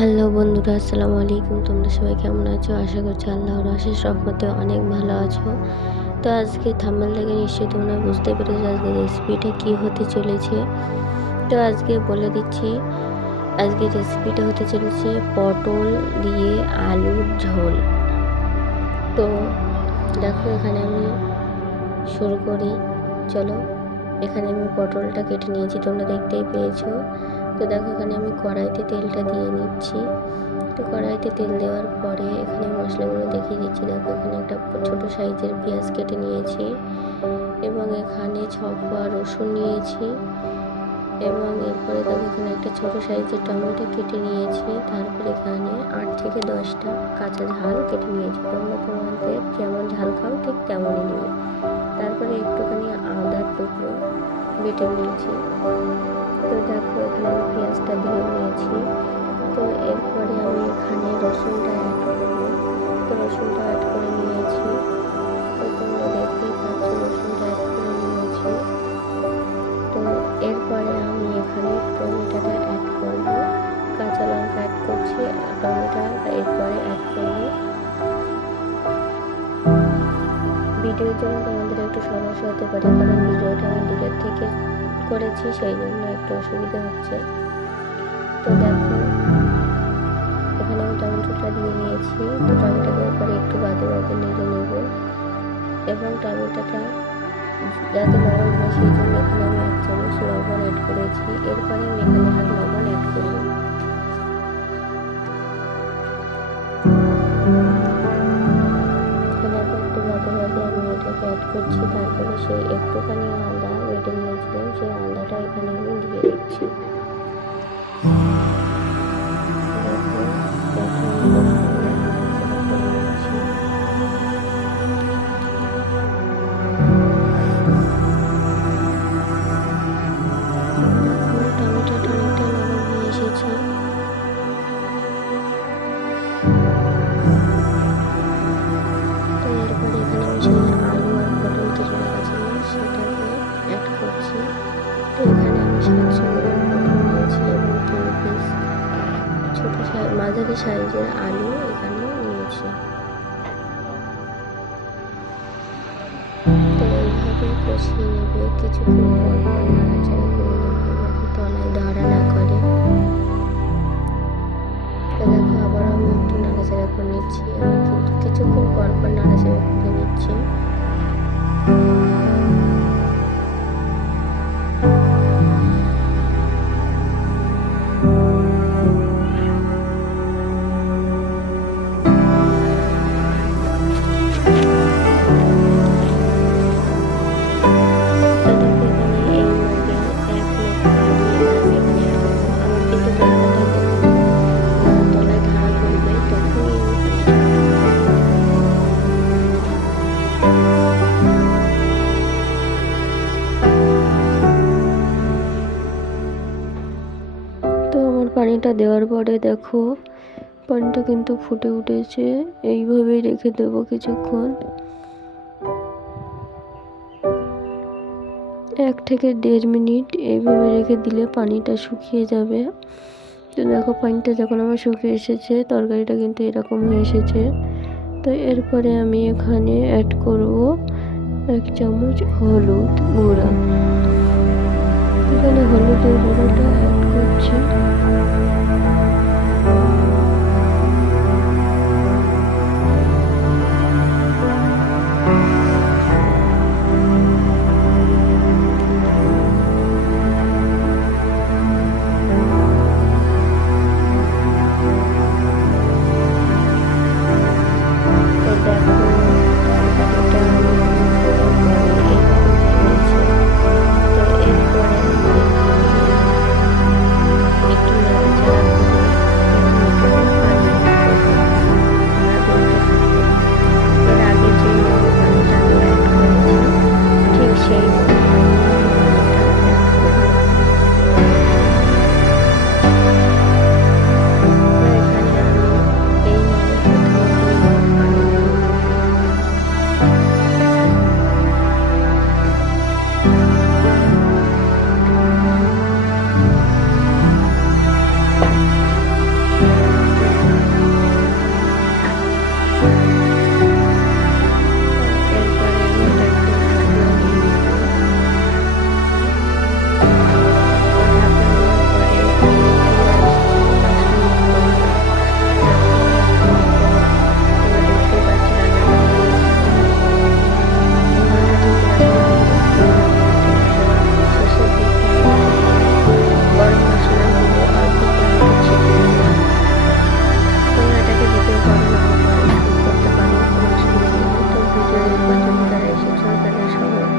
Hello বন্ধুরা, আসসালামু আলাইকুম। তোমরা সবাই কেমন আছো? আশা করছি আল্লাহর অশেষ রহমতে অনেক ভালো আছো। তো আজকে থাম্বনেল দেখে নিশ্চয়ই তোমরা বুঝতে পেরেছো আজকে রেসিপিটা কী হতে চলেছে। তো আজকে বলে দিচ্ছি, আজকে রেসিপিটা হতে চলেছে পটল দিয়ে আলুর ঝোল। তো দেখো, এখানে আমি শুরু করি। চলো, এখানে আমি পটলটা কেটে নিয়েছি, তোমরা দেখতেই পেয়েছো। তো দেখো, এখানে আমি কড়াইতে তেলটা দিয়ে নিচ্ছি। তো কড়াইতে তেল দেওয়ার পরে এখানে মশলাগুলো দেখিয়ে দিচ্ছি। দেখো, এখানে একটা ছোট সাইজের পেঁয়াজ কেটে নিয়েছি এবং এখানে 6 কোয়া রসুন নিয়েছি এবং এরপরে দেখো এখানে একটা ছোট সাইজের টমেটো কেটে নিয়েছি। তারপরে এখানে 8 থেকে 10টা কাঁচা ঝাল কেটে নিয়েছি। তোমরা তোমাদের যেমন ঝাল খাও ঠিক তেমনই নেবে। তারপরে একটুখানি আদার টুকরো বেটে নিয়েছি। তো দেখো, এখানে আমি পেঁয়াজটা দিয়ে নিয়েছি। তো এরপরে আমি এখানে রসুনটা অ্যাড করবো। তো রসুনটা অ্যাড করে নিয়েছি। তো তোমরা দেখতেই পাচ্ছ রসুনটা অ্যাড করে নিয়েছি। তো এরপরে আমি এখানে টমেটোটা অ্যাড করবো, কাঁচা লঙ্কা অ্যাড করছি, টমেটো এরপরে অ্যাড করবো। ভিডিওর জন্য তোমাদের একটু সমস্যা হতে পারে, কারণ ভিডিওটা আমি দূরের থেকে করেছি, সেই জন্য একটু অসুবিধা হচ্ছে। তো দেখো, এখানে আমি টমেটোটা দিয়ে নিয়েছি। তো টমেটো দেওয়ার পরে একটু বাদে বাদে নেড়ে নেব এবং টমেটোটা যাতে নরম হয় সেই জন্য এখানে আমি 1 চামচ লবণ অ্যাড করেছি। এরপরে আমি এখানে আর লবণ অ্যাড করব। এখানে একটু বাদে বাদে আমি এটাকে অ্যাড করছি। তারপরে সেই একটুখানি আদা বেটে নিয়েছিলাম, সেই আদাটা এখানে আমি দিয়ে দিচ্ছি। টমেটোটা অনেকটা নরম হয়ে এসেছে। তো এরপরে এখানে আমি সেই আলু আর পটল কেটে রাখা ছিল সেটাকে অ্যাড করছি। তো এখানে আমি 700 গ্রাম পটল নিয়েছি এবং 3 পিস ছোট মাঝারি সাইজের আলু এখানে নিয়েছি। তো এইভাবে কষিয়ে নেবে, কিছুক্ষণ পর পর নাড়াচাড়া করে নেবে যাতে তলায় ধরা না করে। তো দেখো, আবার আমি একটু নাড়াচাড়া করে নিচ্ছি। আমি কিন্তু কিছুক্ষণ পর পর নাড়াচাড়া করে নিচ্ছি। তো আমার পানিটা দেওয়ার পরে দেখো, পানিটা কিন্তু ফুটে উঠেছে। এইভাবেই রেখে দেবো কিছুক্ষণ, 1 থেকে 1.5 মিনিট এইভাবে রেখে দিলে পানিটা শুকিয়ে যাবে। তো দেখো, পানিটা যখন আমার শুকিয়ে এসেছে, তরকারিটা কিন্তু এরকম হয়ে এসেছে। তো এরপরে আমি এখানে অ্যাড করব 1 চামচ হলুদ গুঁড়া। এখানে হলুদের গুঁড়োটা অ্যাড করছি।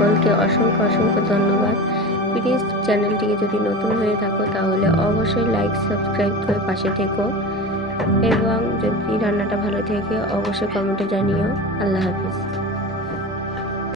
সকলকে অসংখ্য অসংখ্য ধন্যবাদ। প্লিজ চ্যানেলটিকে যদি নতুন হয়ে থাকো তাহলে অবশ্যই লাইক সাবস্ক্রাইব করে পাশে থেকো, এবং যদি রান্নাটা ভালো থেকে অবশ্যই কমেন্টে জানিও। আল্লাহ হাফিজ।